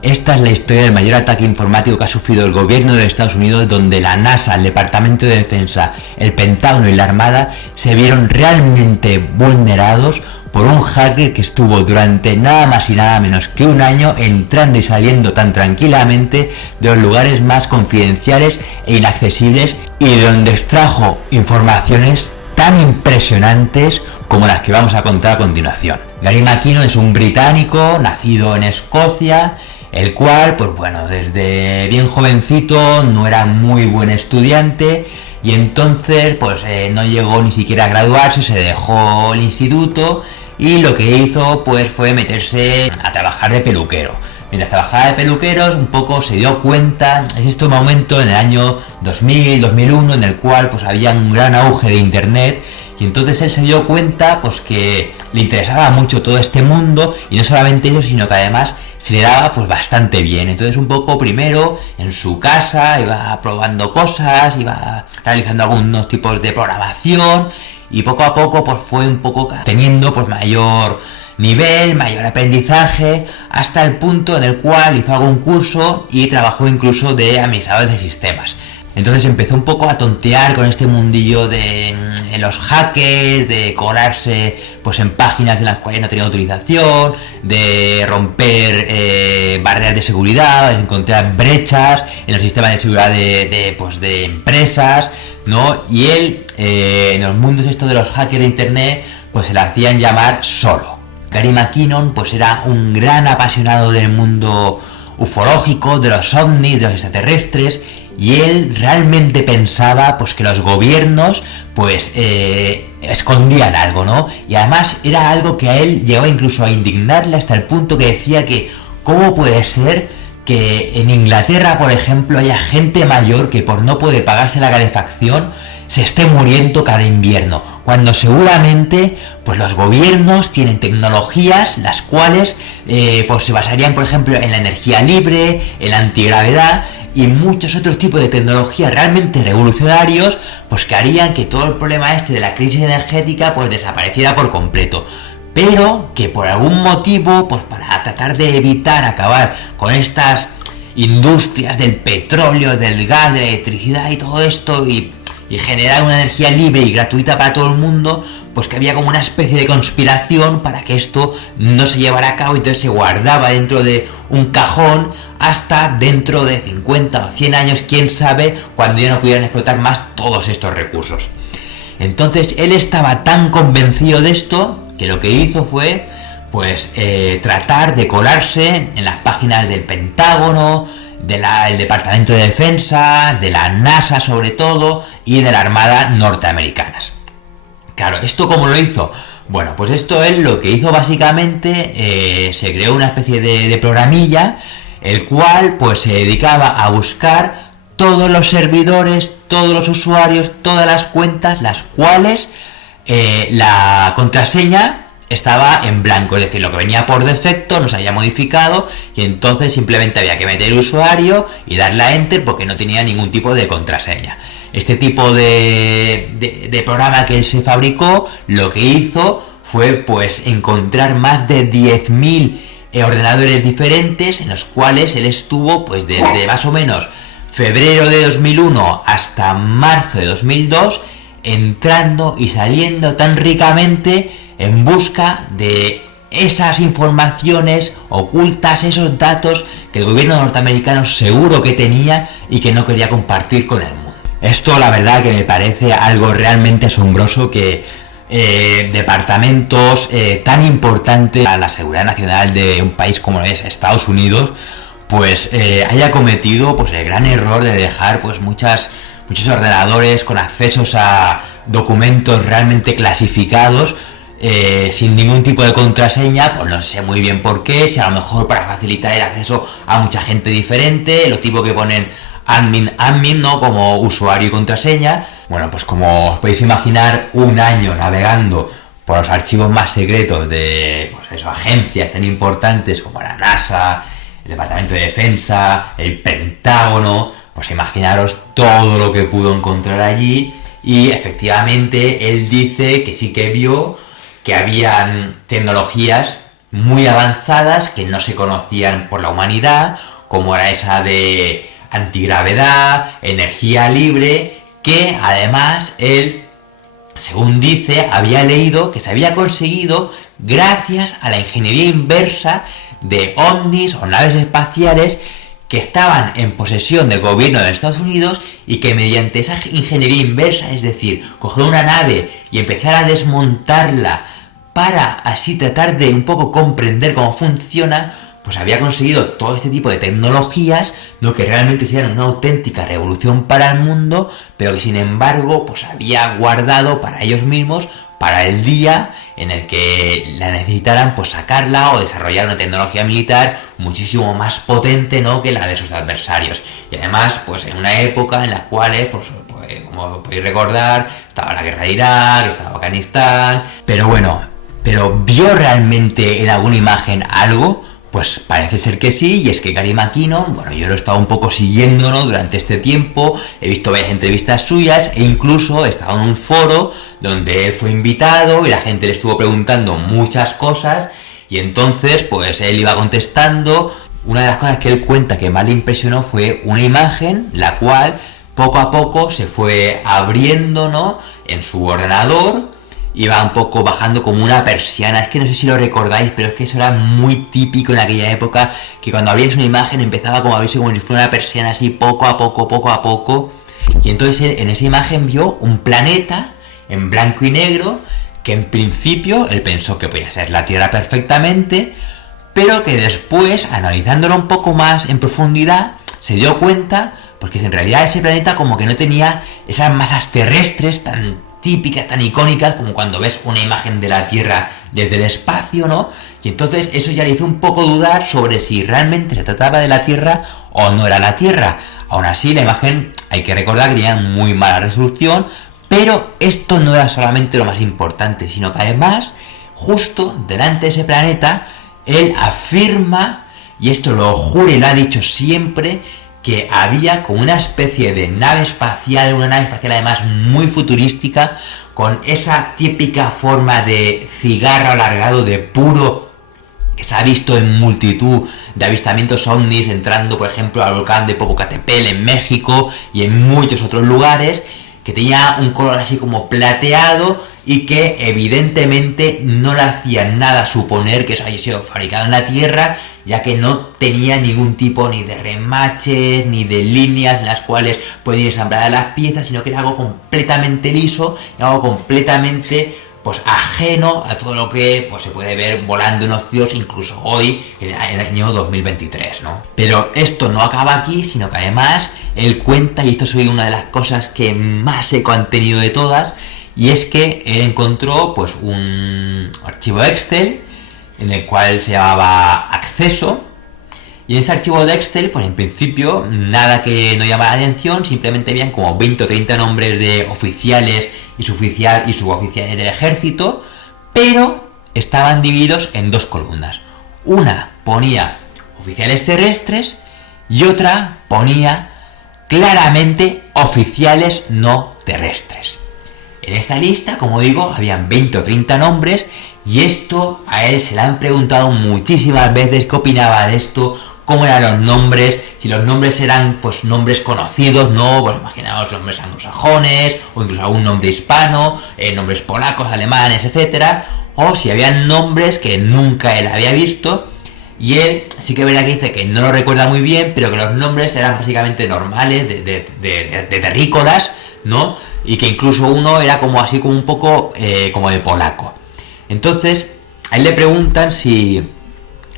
Esta es la historia del mayor ataque informático que ha sufrido el gobierno de Estados Unidos, donde la NASA, el Departamento de Defensa, el Pentágono y la Armada se vieron realmente vulnerados por un hacker que estuvo durante nada más y nada menos que un año entrando y saliendo tan tranquilamente de los lugares más confidenciales e inaccesibles, y de donde extrajo informaciones tan impresionantes como las que vamos a contar a continuación. Gary McKinnon es un británico nacido en Escocia, el cual, pues bueno, desde bien jovencito no era muy buen estudiante y entonces pues no llegó ni siquiera a graduarse, se dejó el instituto y lo que hizo pues fue meterse a trabajar de peluquero. Mientras trabajaba de peluqueros, un poco se dio cuenta, es este momento en el año 2000, 2001, en el cual pues había un gran auge de internet, y entonces él se dio cuenta pues que le interesaba mucho todo este mundo, y no solamente eso, sino que además se le daba pues bastante bien. Entonces un poco primero en su casa iba probando cosas, iba realizando algunos tipos de programación, y poco a poco pues fue un poco teniendo pues mayor nivel, mayor aprendizaje, hasta el punto en el cual hizo algún curso y trabajó incluso de administrador de sistemas. Entonces empezó un poco a tontear con este mundillo de los hackers, de colarse pues en páginas en las cuales no tenía autorización, de romper barreras de seguridad, de encontrar brechas en los sistemas de seguridad de empresas, ¿no? Y él, en los mundos estos de los hackers de internet, pues se le hacían llamar Solo. Gary McKinnon pues era un gran apasionado del mundo ufológico, de los ovnis, de los extraterrestres, y él realmente pensaba pues que los gobiernos pues escondían algo, ¿no? Y además era algo que a él llegaba incluso a indignarle, hasta el punto que decía que ¿cómo puede ser que en Inglaterra, por ejemplo, haya gente mayor que por no poder pagarse la calefacción se esté muriendo cada invierno, cuando seguramente pues los gobiernos tienen tecnologías las cuales pues se basarían, por ejemplo, en la energía libre, en la antigravedad y muchos otros tipos de tecnologías realmente revolucionarios, pues que harían que todo el problema este de la crisis energética pues desapareciera por completo. Pero que por algún motivo, pues para tratar de evitar acabar con estas industrias del petróleo, del gas, de la electricidad y todo esto, y generar una energía libre y gratuita para todo el mundo, pues que había como una especie de conspiración para que esto no se llevara a cabo, y entonces se guardaba dentro de un cajón hasta dentro de 50 o 100 años, quién sabe, cuando ya no pudieran explotar más todos estos recursos. Entonces él estaba tan convencido de esto que lo que hizo fue pues tratar de colarse en las páginas del Pentágono, del Departamento de Defensa, de la NASA sobre todo, y de la Armada norteamericanas. Claro, ¿esto cómo lo hizo? Bueno, pues esto él lo que hizo básicamente, se creó una especie de programilla, el cual pues se dedicaba a buscar todos los servidores, todos los usuarios, todas las cuentas, las cuales la contraseña estaba en blanco, es decir, lo que venía por defecto no se había modificado, y entonces simplemente había que meter el usuario y darle a enter porque no tenía ningún tipo de contraseña. Este tipo de programa que él se fabricó, lo que hizo fue pues encontrar más de 10.000 ordenadores diferentes, en los cuales él estuvo pues desde más o menos febrero de 2001 hasta marzo de 2002 entrando y saliendo tan ricamente en busca de esas informaciones ocultas, esos datos que el gobierno norteamericano seguro que tenía y que no quería compartir con el mundo. Esto la verdad que me parece algo realmente asombroso, que departamentos tan importantes a la seguridad nacional de un país como es Estados Unidos pues haya cometido pues el gran error de dejar pues muchos ordenadores con accesos a documentos realmente clasificados sin ningún tipo de contraseña. Pues no sé muy bien por qué, si a lo mejor para facilitar el acceso a mucha gente diferente, lo tipo que ponen admin, ¿no? Como usuario y contraseña. Bueno, pues como os podéis imaginar, un año navegando por los archivos más secretos de pues eso, agencias tan importantes como la NASA, el Departamento de Defensa, el Pentágono, pues imaginaros todo lo que pudo encontrar allí. Y efectivamente él dice que sí que vio que habían tecnologías muy avanzadas que no se conocían por la humanidad, como era esa de antigravedad, energía libre, que además él, según dice, había leído que se había conseguido gracias a la ingeniería inversa de ovnis o naves espaciales que estaban en posesión del gobierno de Estados Unidos y que mediante esa ingeniería inversa, es decir, coger una nave y empezar a desmontarla para así tratar de un poco comprender cómo funciona, pues había conseguido todo este tipo de tecnologías, ¿no?, que realmente serían una auténtica revolución para el mundo, pero que sin embargo pues había guardado para ellos mismos, para el día en el que la necesitaran, pues sacarla o desarrollar una tecnología militar muchísimo más potente, ¿no?, que la de sus adversarios. Y además, pues en una época en la cual, pues como podéis recordar, estaba la guerra de Irak, estaba Afganistán, pero ¿vio realmente en alguna imagen algo? Pues parece ser que sí, y es que Gary McKinnon, bueno, yo lo he estado un poco siguiendo, ¿no?, durante este tiempo, he visto varias entrevistas suyas e incluso he estado en un foro donde él fue invitado y la gente le estuvo preguntando muchas cosas y entonces pues él iba contestando. Una de las cosas que él cuenta que más le impresionó fue una imagen, la cual poco a poco se fue abriendo, ¿no?, en su ordenador. Iba un poco bajando como una persiana, es que no sé si lo recordáis, pero es que eso era muy típico en aquella época, que cuando abríais una imagen empezaba como a abrirse como si fuera una persiana así poco a poco, y entonces en esa imagen vio un planeta en blanco y negro, que en principio él pensó que podía ser la Tierra perfectamente, pero que después, analizándolo un poco más en profundidad, se dio cuenta, porque en realidad ese planeta como que no tenía esas masas terrestres tan típicas, tan icónicas, como cuando ves una imagen de la Tierra desde el espacio, ¿no? Y entonces eso ya le hizo un poco dudar sobre si realmente se trataba de la Tierra o no era la Tierra. Aún así, la imagen, hay que recordar que tenía muy mala resolución, pero esto no era solamente lo más importante, sino que además, justo delante de ese planeta, él afirma, y esto lo jura y lo ha dicho siempre, que había como una especie de nave espacial, una nave espacial además muy futurística, con esa típica forma de cigarro alargado de puro que se ha visto en multitud de avistamientos ovnis, entrando por ejemplo al volcán de Popocatépetl en México y en muchos otros lugares, que tenía un color así como plateado y que evidentemente no le hacía nada suponer que eso haya sido fabricado en la Tierra, ya que no tenía ningún tipo ni de remaches, ni de líneas en las cuales pueden ir ensambladas las piezas, sino que era algo completamente liso, algo completamente pues ajeno a todo lo que pues se puede ver volando en los cielos, incluso hoy, en el año 2023, ¿no? Pero esto no acaba aquí, sino que además él cuenta, y esto es una de las cosas que más eco han tenido de todas, y es que él encontró pues un archivo de Excel en el cual se llamaba acceso, y en ese archivo de Excel, pues en principio nada que no llamara la atención, simplemente habían como 20 o 30 nombres de oficiales y suboficiales del ejército, pero estaban divididos en dos columnas. Una ponía oficiales terrestres y otra ponía claramente oficiales no terrestres. En esta lista, como digo, habían 20 o 30 nombres, y esto a él se le han preguntado muchísimas veces qué opinaba de esto, cómo eran los nombres, si los nombres eran pues nombres conocidos, no, pues imaginaos nombres anglosajones, o incluso algún nombre hispano, nombres polacos, alemanes, etcétera, o si habían nombres que nunca él había visto. Y él sí que es verdad que dice que no lo recuerda muy bien, pero que los nombres eran básicamente normales, de terrícolas, ¿no? Y que incluso uno era como así como un poco como de polaco. Entonces, a él le preguntan si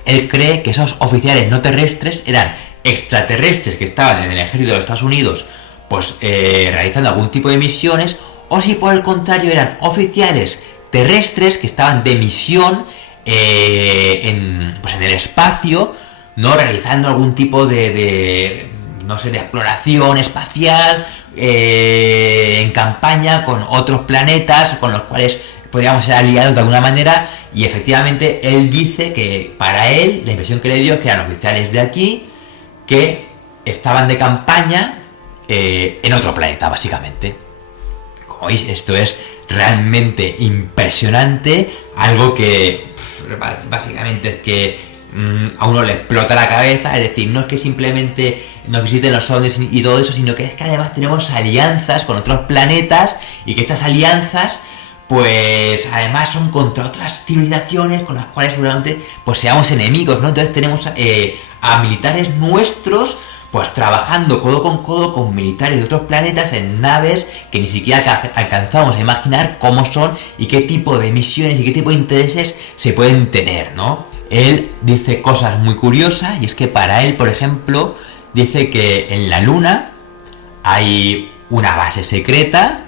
él cree que esos oficiales no terrestres eran extraterrestres que estaban en el ejército de los Estados Unidos, pues realizando algún tipo de misiones, o si por el contrario eran oficiales terrestres que estaban de misión en el espacio, no realizando algún tipo de exploración espacial, en campaña con otros planetas con los cuales podríamos ser aliados de alguna manera. Y efectivamente él dice que para él la impresión que le dio es que eran oficiales de aquí que estaban de campaña en otro planeta, básicamente. como veis, esto es realmente impresionante, algo que básicamente es que a uno le explota la cabeza. Es decir, no es que simplemente nos visiten los ovnis y todo eso, sino que es que además tenemos alianzas con otros planetas, y que estas alianzas pues además son contra otras civilizaciones con las cuales seguramente pues seamos enemigos, ¿no? Entonces tenemos a militares nuestros pues trabajando codo con militares de otros planetas en naves que ni siquiera alcanzamos a imaginar cómo son y qué tipo de misiones y qué tipo de intereses se pueden tener, ¿no? Él dice cosas muy curiosas, y es que para él, por ejemplo, dice que en la Luna hay una base secreta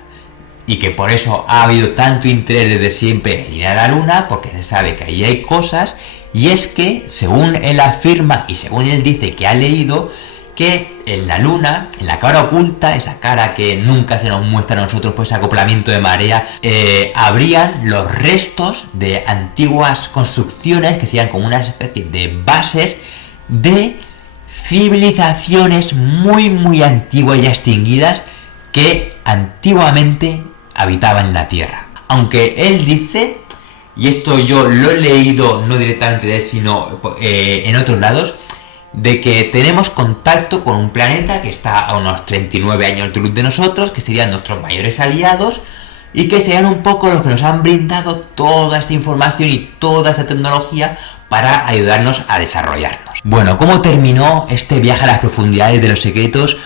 y que por eso ha habido tanto interés desde siempre en ir a la Luna, porque se sabe que ahí hay cosas. Y es que, según él afirma y según él dice que ha leído, que en la Luna, en la cara oculta, esa cara que nunca se nos muestra a nosotros por ese acoplamiento de marea, habrían los restos de antiguas construcciones que serían como una especie de bases de civilizaciones muy antiguas y extinguidas que antiguamente habitaban la Tierra. Aunque él dice, y esto yo lo he leído no directamente de él, sino en otros lados, de que tenemos contacto con un planeta que está a unos 39 años de luz de nosotros, que serían nuestros mayores aliados, y que serían un poco los que nos han brindado toda esta información y toda esta tecnología para ayudarnos a desarrollarnos. Bueno, ¿cómo terminó este viaje a las profundidades de los secretos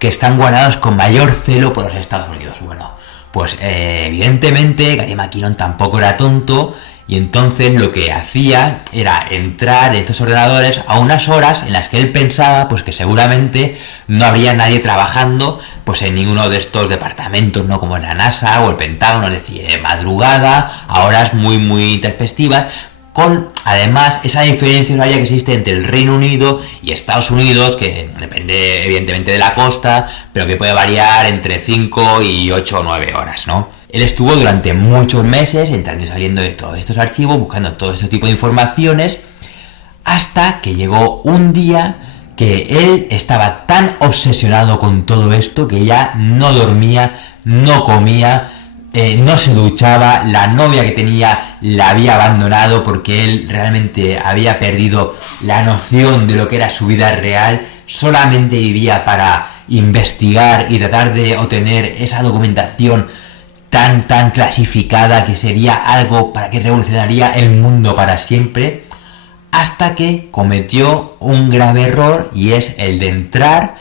que están guardados con mayor celo por los Estados Unidos? Bueno, pues evidentemente Gary McKinnon tampoco era tonto, y entonces lo que hacía era entrar en estos ordenadores a unas horas en las que él pensaba pues que seguramente no habría nadie trabajando pues en ninguno de estos departamentos, ¿no? Como en la NASA o el Pentágono, es decir, de madrugada, a horas muy intempestivas, con además esa diferencia horaria que existe entre el Reino Unido y Estados Unidos, que depende evidentemente de la costa, pero que puede variar entre 5 y 8 o 9 horas, ¿no? Él estuvo durante muchos meses entrando y saliendo de todos estos archivos, buscando todo este tipo de informaciones, hasta que llegó un día que él estaba tan obsesionado con todo esto que ya no dormía, no comía, no se duchaba, la novia que tenía la había abandonado porque él realmente había perdido la noción de lo que era su vida real, solamente vivía para investigar y tratar de obtener esa documentación tan clasificada que sería algo para que revolucionaría el mundo para siempre, hasta que cometió un grave error, y es el de entrar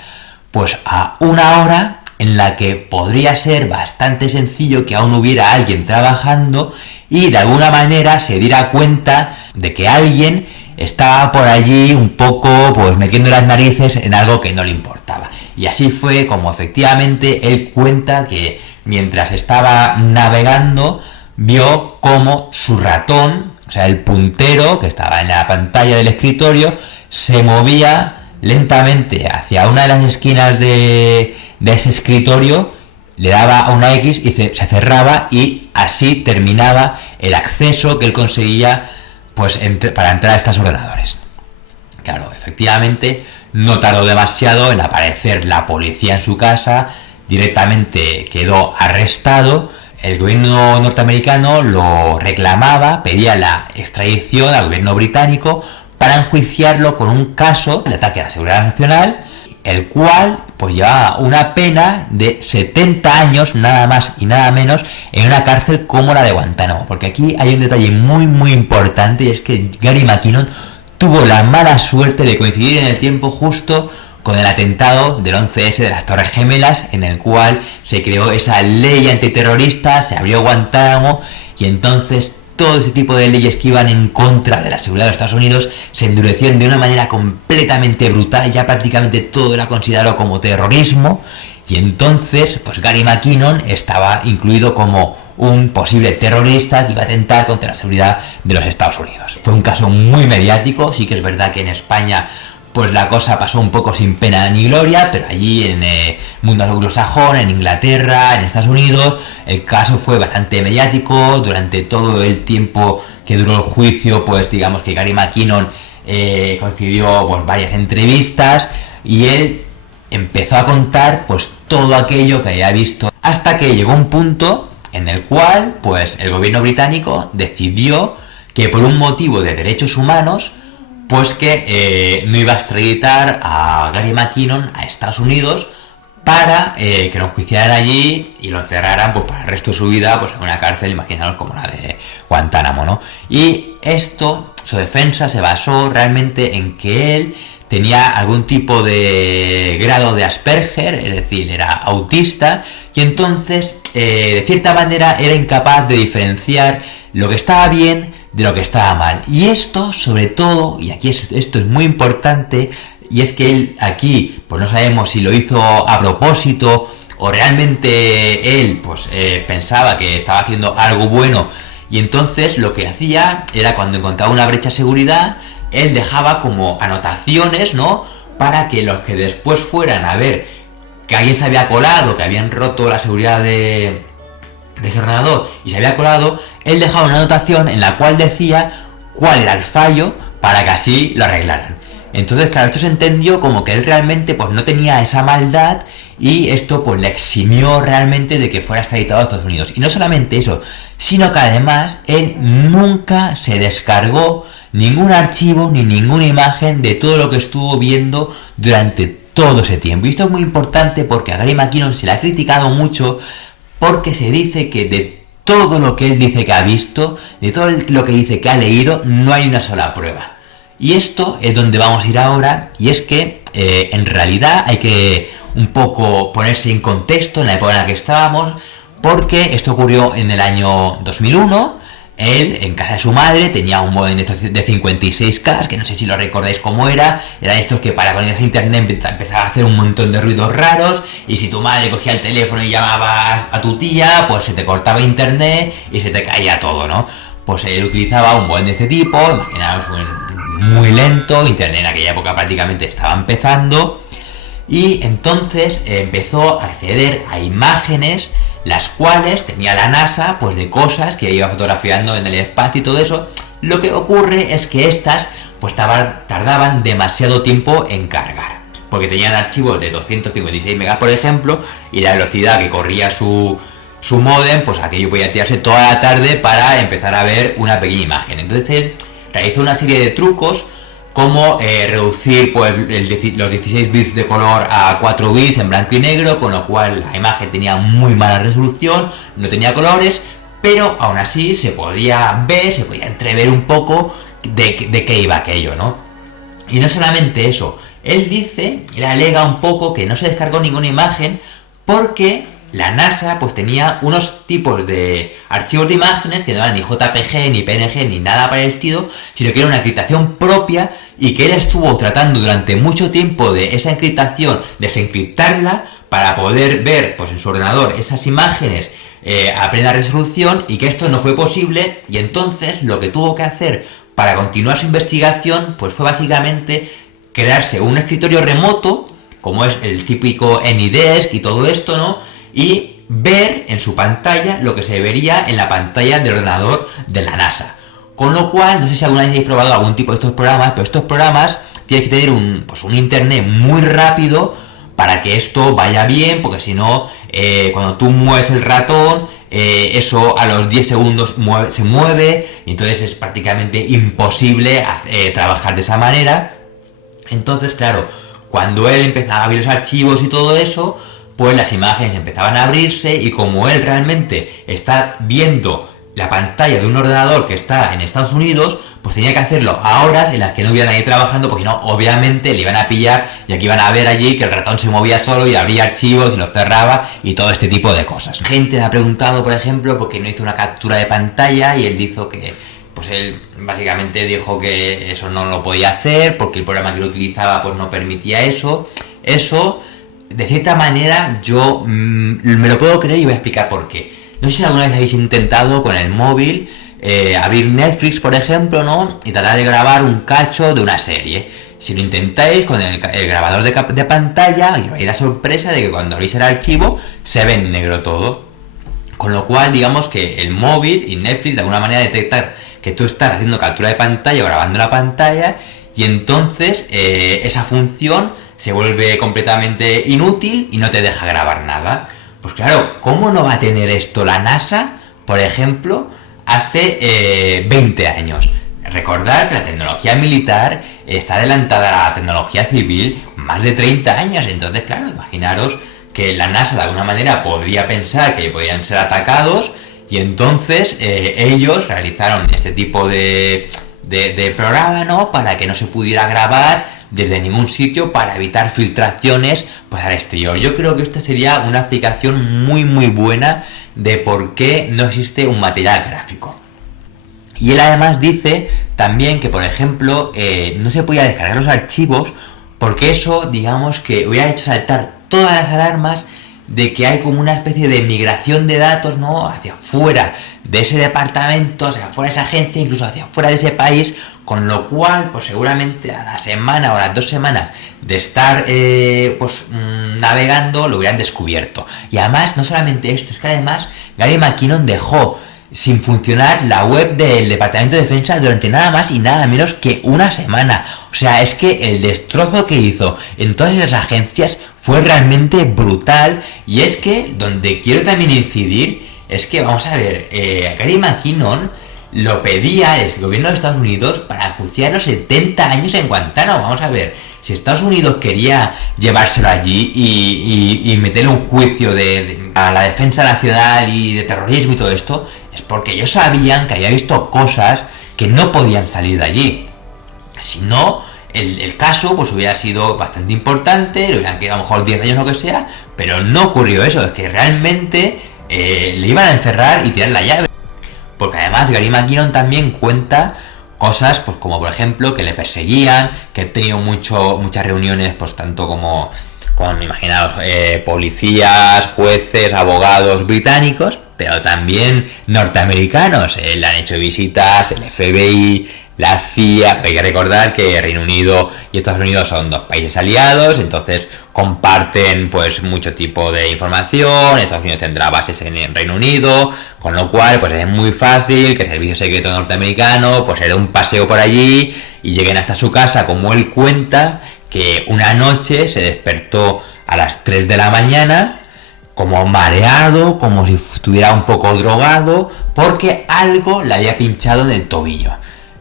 pues a una hora en la que podría ser bastante sencillo que aún hubiera alguien trabajando y de alguna manera se diera cuenta de que alguien estaba por allí un poco pues metiendo las narices en algo que no le importaba. Y así fue como efectivamente él cuenta que mientras estaba navegando vio como su ratón, o sea el puntero que estaba en la pantalla del escritorio, se movía lentamente hacia una de las esquinas de ese escritorio, le daba a una X y se cerraba, y así terminaba el acceso que él conseguía pues para entrar a estos ordenadores. Claro, efectivamente no tardó demasiado en aparecer la policía en su casa, directamente quedó arrestado. El gobierno norteamericano lo reclamaba, pedía la extradición al gobierno británico para enjuiciarlo con un caso de ataque a la seguridad nacional, el cual pues llevaba una pena de 70 años, nada más y nada menos, en una cárcel como la de Guantánamo. Porque aquí hay un detalle muy importante, y es que Gary McKinnon tuvo la mala suerte de coincidir en el tiempo justo con el atentado del 11S de las Torres Gemelas, en el cual se creó esa ley antiterrorista, se abrió Guantánamo, y entonces todo ese tipo de leyes que iban en contra de la seguridad de los Estados Unidos se endurecieron de una manera completamente brutal. Ya prácticamente todo era considerado como terrorismo, y entonces pues Gary McKinnon estaba incluido como un posible terrorista que iba a atentar contra la seguridad de los Estados Unidos. Fue un caso muy mediático. Sí que es verdad que en España pues la cosa pasó un poco sin pena ni gloria, pero allí en el mundo anglosajón, en Inglaterra, en Estados Unidos, el caso fue bastante mediático. Durante todo el tiempo que duró el juicio, pues digamos que Gary McKinnon concedió pues varias entrevistas, y él empezó a contar pues todo aquello que había visto hasta que llegó un punto en el cual pues el gobierno británico decidió que por un motivo de derechos humanos pues que no iba a extraditar a Gary McKinnon a Estados Unidos para que lo enjuiciaran allí y lo encerraran pues para el resto de su vida pues en una cárcel, imaginaos, como la de Guantánamo, ¿no? Y esto, su defensa se basó realmente en que él tenía algún tipo de grado de Asperger, es decir, era autista, y entonces, de cierta manera, era incapaz de diferenciar lo que estaba bien de lo que estaba mal. Y esto, sobre todo, y aquí esto es muy importante, y es que él aquí, pues no sabemos si lo hizo a propósito o realmente él, pues pensaba que estaba haciendo algo bueno, y entonces lo que hacía era cuando encontraba una brecha de seguridad, él dejaba como anotaciones, ¿no? Para que los que después fueran a ver que alguien se había colado, que habían roto la seguridad de ese ordenador y se había colado, él dejaba una anotación en la cual decía cuál era el fallo para que así lo arreglaran. Entonces, claro, esto se entendió como que él realmente pues no tenía esa maldad y esto pues le eximió realmente de que fuera extraditado a Estados Unidos. Y no solamente eso, sino que además él nunca se descargó ningún archivo ni ninguna imagen de todo lo que estuvo viendo durante todo ese tiempo. Y esto es muy importante porque a Gary McKinnon se le ha criticado mucho porque se dice que de todo lo que él dice que ha visto, de todo lo que dice que ha leído, no hay una sola prueba. Y esto es donde vamos a ir ahora, y es que en realidad hay que un poco ponerse en contexto en la época en la que estábamos, porque esto ocurrió en el año 2001. Él, en casa de su madre, tenía un modem de 56K, que no sé si lo recordáis cómo era estos que para conectarse a internet empezaba a hacer un montón de ruidos raros, y si tu madre cogía el teléfono y llamabas a tu tía, pues se te cortaba internet y se te caía todo, ¿no? Pues él utilizaba un modem de este tipo, imaginaos, muy lento, internet en aquella época prácticamente estaba empezando, y entonces empezó a acceder a imágenes las cuales tenía la NASA pues de cosas que iba fotografiando en el espacio y todo eso. Lo que ocurre es que estas pues tardaban demasiado tiempo en cargar, porque tenían archivos de 256 megas por ejemplo, y la velocidad que corría su modem, pues aquello podía tirarse toda la tarde para empezar a ver una pequeña imagen. Entonces él realizó una serie de trucos como reducir pues los 16 bits de color a 4 bits en blanco y negro, con lo cual la imagen tenía muy mala resolución, no tenía colores, pero aún así se podía ver, se podía entrever un poco de qué iba aquello, ¿no? Y no solamente eso, él alega un poco que no se descargó ninguna imagen porque la NASA pues tenía unos tipos de archivos de imágenes que no eran ni JPG, ni PNG, ni nada para el estilo, sino que era una encriptación propia, y que él estuvo tratando durante mucho tiempo de esa encriptación, desencriptarla, para poder ver pues en su ordenador esas imágenes a plena resolución, y que esto no fue posible. Y entonces lo que tuvo que hacer para continuar su investigación pues fue básicamente crearse un escritorio remoto, como es el típico AnyDesk y todo esto, ¿no? Y ver en su pantalla lo que se vería en la pantalla del ordenador de la NASA. Con lo cual, no sé si alguna vez habéis probado algún tipo de estos programas, pero estos programas tienen que tener un internet muy rápido para que esto vaya bien, porque si no, cuando tú mueves el ratón, eso a los 10 segundos se mueve, y entonces es prácticamente imposible trabajar de esa manera. Entonces, claro, cuando él empezaba a ver los archivos y todo eso, pues las imágenes empezaban a abrirse, y como él realmente está viendo la pantalla de un ordenador que está en Estados Unidos, pues tenía que hacerlo a horas en las que no hubiera nadie trabajando, porque no, obviamente le iban a pillar, y aquí iban a ver allí que el ratón se movía solo y abría archivos y los cerraba y todo este tipo de cosas. Gente le ha preguntado, por ejemplo, por qué no hizo una captura de pantalla, y él dijo que pues él básicamente dijo que eso no lo podía hacer porque el programa que lo utilizaba pues no permitía eso. Eso, de cierta manera, yo me lo puedo creer, y voy a explicar por qué. No sé si alguna vez habéis intentado con el móvil abrir Netflix, por ejemplo, ¿no? Y tratar de grabar un cacho de una serie. Si lo intentáis con el grabador de pantalla, os vais a la sorpresa de que cuando abrís el archivo se ve en negro todo. Con lo cual, digamos que el móvil y Netflix de alguna manera detectan que tú estás haciendo captura de pantalla o grabando la pantalla, y entonces esa función se vuelve completamente inútil y no te deja grabar nada. Pues claro, ¿cómo no va a tener esto la NASA, por ejemplo, hace 20 años? Recordar que la tecnología militar está adelantada a la tecnología civil más de 30 años. Entonces, claro, imaginaros que la NASA de alguna manera podría pensar que podrían ser atacados y entonces ellos realizaron este tipo de programa, ¿no? Para que no se pudiera grabar desde ningún sitio para evitar filtraciones pues al exterior. Yo creo que esta sería una explicación muy buena de por qué no existe un material gráfico. Y él además dice también que, por ejemplo, no se podía descargar los archivos porque eso, digamos, que hubiera hecho saltar todas las alarmas de que hay como una especie de migración de datos, ¿no? Hacia fuera de ese departamento, hacia fuera de esa agencia, incluso hacia fuera de ese país, con lo cual, pues seguramente a la semana o a las 2 semanas de estar navegando lo hubieran descubierto. Y además, no solamente esto, es que además Gary McKinnon dejó sin funcionar la web del Departamento de Defensa durante nada más y nada menos que una semana. O sea, es que el destrozo que hizo en todas esas agencias fue realmente brutal. Y es que donde quiero también incidir es que, vamos a ver, Gary McKinnon lo pedía el gobierno de Estados Unidos para enjuiciar los 70 años en Guantánamo. Vamos a ver, si Estados Unidos quería llevárselo allí y meterle un juicio a la defensa nacional y de terrorismo y todo esto, es porque ellos sabían que había visto cosas que no podían salir de allí. Si no, el caso pues hubiera sido bastante importante, le hubieran quedado a lo mejor 10 años o lo que sea, pero no ocurrió eso. Es que realmente le iban a encerrar y tirar la llave. Porque además Gary McKinnon también cuenta cosas, pues como por ejemplo que le perseguían, que he tenido muchas reuniones, pues tanto como con, imaginaos, policías, jueces, abogados británicos, pero también norteamericanos. Le han hecho visitas, el FBI, la CIA. Hay que recordar que Reino Unido y Estados Unidos son 2 países aliados, entonces comparten pues mucho tipo de información. Estados Unidos tendrá bases en el Reino Unido, con lo cual pues es muy fácil que el servicio secreto norteamericano pues se dé un paseo por allí y lleguen hasta su casa, como él cuenta que una noche se despertó a las 3 de la mañana como mareado, como si estuviera un poco drogado, porque algo le había pinchado en el tobillo.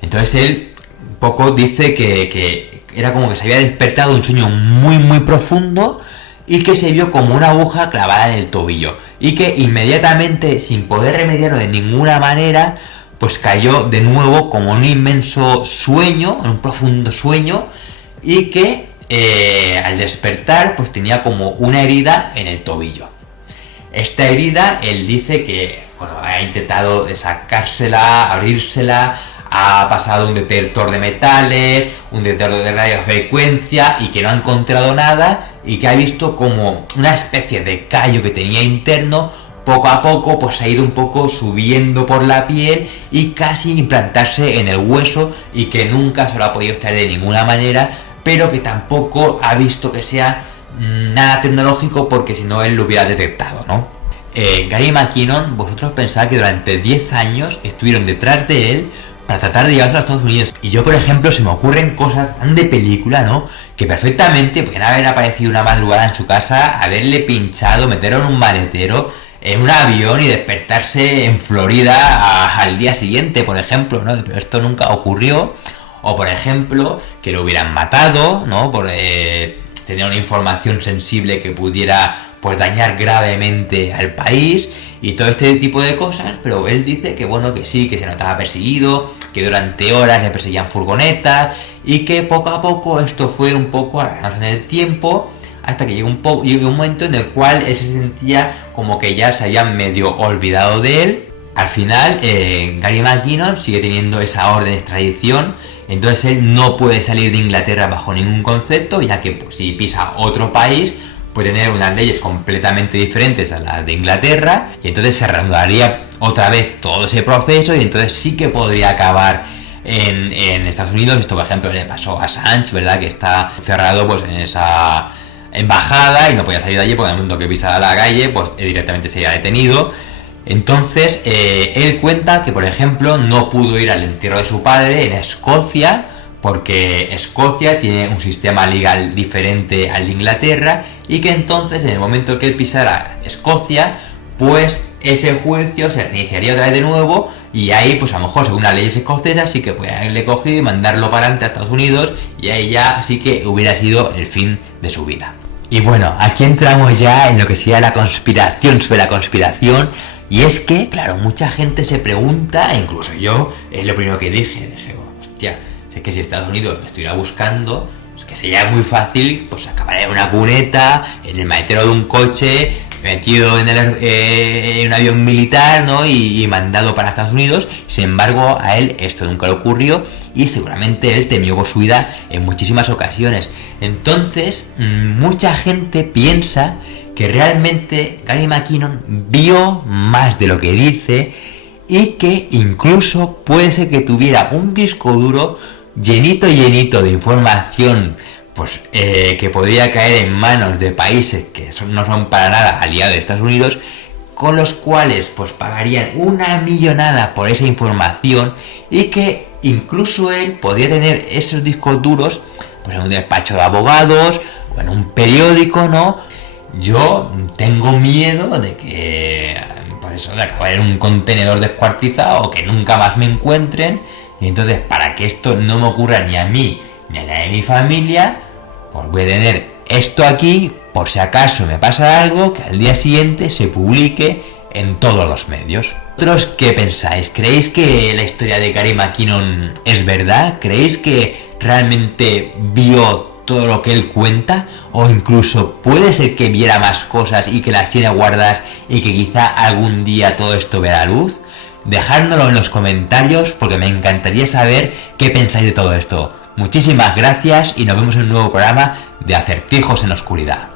Entonces él un poco dice que era como que se había despertado de un sueño muy profundo y que se vio como una aguja clavada en el tobillo y que inmediatamente, sin poder remediarlo de ninguna manera, pues cayó de nuevo como un inmenso sueño, un profundo sueño, y que al despertar pues tenía como una herida en el tobillo. Esta herida, él dice que ha intentado sacársela, abrírsela, ha pasado un detector de metales, un detector de radiofrecuencia y que no ha encontrado nada y que ha visto como una especie de callo que tenía interno, poco a poco pues ha ido un poco subiendo por la piel y casi implantarse en el hueso y que nunca se lo ha podido extraer de ninguna manera, pero que tampoco ha visto que sea nada tecnológico porque si no él lo hubiera detectado, ¿no? Gary McKinnon, vosotros pensáis que durante 10 años estuvieron detrás de él para tratar de llevarse a Estados Unidos. Y yo, por ejemplo, se me ocurren cosas tan de película, ¿no? Que perfectamente pueden haber aparecido una madrugada en su casa, haberle pinchado, meterlo en un maletero, en un avión y despertarse en Florida al día siguiente, por ejemplo, ¿no? Pero esto nunca ocurrió. O, por ejemplo, que lo hubieran matado, ¿no? Por tener una información sensible que pudiera pues dañar gravemente al país y todo este tipo de cosas, pero él dice que bueno, que sí, que se notaba perseguido, que durante horas le perseguían furgonetas y que poco a poco esto fue un poco alargándose en el tiempo hasta que llegó un momento en el cual él se sentía como que ya se habían medio olvidado de él. Al final, Gary McKinnon sigue teniendo esa orden de extradición, entonces él no puede salir de Inglaterra bajo ningún concepto, ya que pues, si pisa otro país puede tener unas leyes completamente diferentes a las de Inglaterra y entonces se reanudaría otra vez todo ese proceso y entonces sí que podría acabar en Estados Unidos. Esto, por ejemplo, le pasó a Assange, ¿verdad? Que está cerrado pues en esa embajada y no podía salir de allí porque en el momento que pisara la calle pues directamente sería detenido. Entonces él cuenta que, por ejemplo, no pudo ir al entierro de su padre en Escocia porque Escocia tiene un sistema legal diferente al de Inglaterra y que entonces en el momento que él pisara Escocia, pues ese juicio se reiniciaría otra vez de nuevo y ahí pues a lo mejor según las leyes escocesas sí que podrían haberle cogido y mandarlo para adelante a Estados Unidos y ahí ya sí que hubiera sido el fin de su vida. Y bueno, aquí entramos ya en lo que sería la conspiración sobre la conspiración. Y es que, claro, mucha gente se pregunta, e incluso yo, lo primero que dije, hostia, es que si Estados Unidos me estuviera buscando, es que sería muy fácil, pues acabar en una cuneta, en el maletero de un coche, metido en un avión militar, ¿no? Y mandado para Estados Unidos. Sin embargo, a él esto nunca le ocurrió y seguramente él temió por su vida en muchísimas ocasiones. Entonces, mucha gente piensa que realmente Gary McKinnon vio más de lo que dice y que incluso puede ser que tuviera un disco duro llenito de información, pues que podría caer en manos de países que no son para nada aliados de Estados Unidos, con los cuales pues pagarían una millonada por esa información y que incluso él podría tener esos discos duros pues en un despacho de abogados o en un periódico, ¿no? Yo tengo miedo de que, pues eso, de acabar en un contenedor descuartizado o que nunca más me encuentren. Y entonces, para que esto no me ocurra ni a mí ni a nadie de mi familia, pues voy a tener esto aquí, por si acaso me pasa algo, que al día siguiente se publique en todos los medios. ¿Vosotros qué pensáis? ¿Creéis que la historia de Gary McKinnon es verdad? ¿Creéis que realmente vio todo lo que él cuenta? ¿O incluso puede ser que viera más cosas y que las tiene guardadas y que quizá algún día todo esto vea la luz? Dejádmelo en los comentarios porque me encantaría saber qué pensáis de todo esto. Muchísimas gracias y nos vemos en un nuevo programa de Acertijos en la Oscuridad.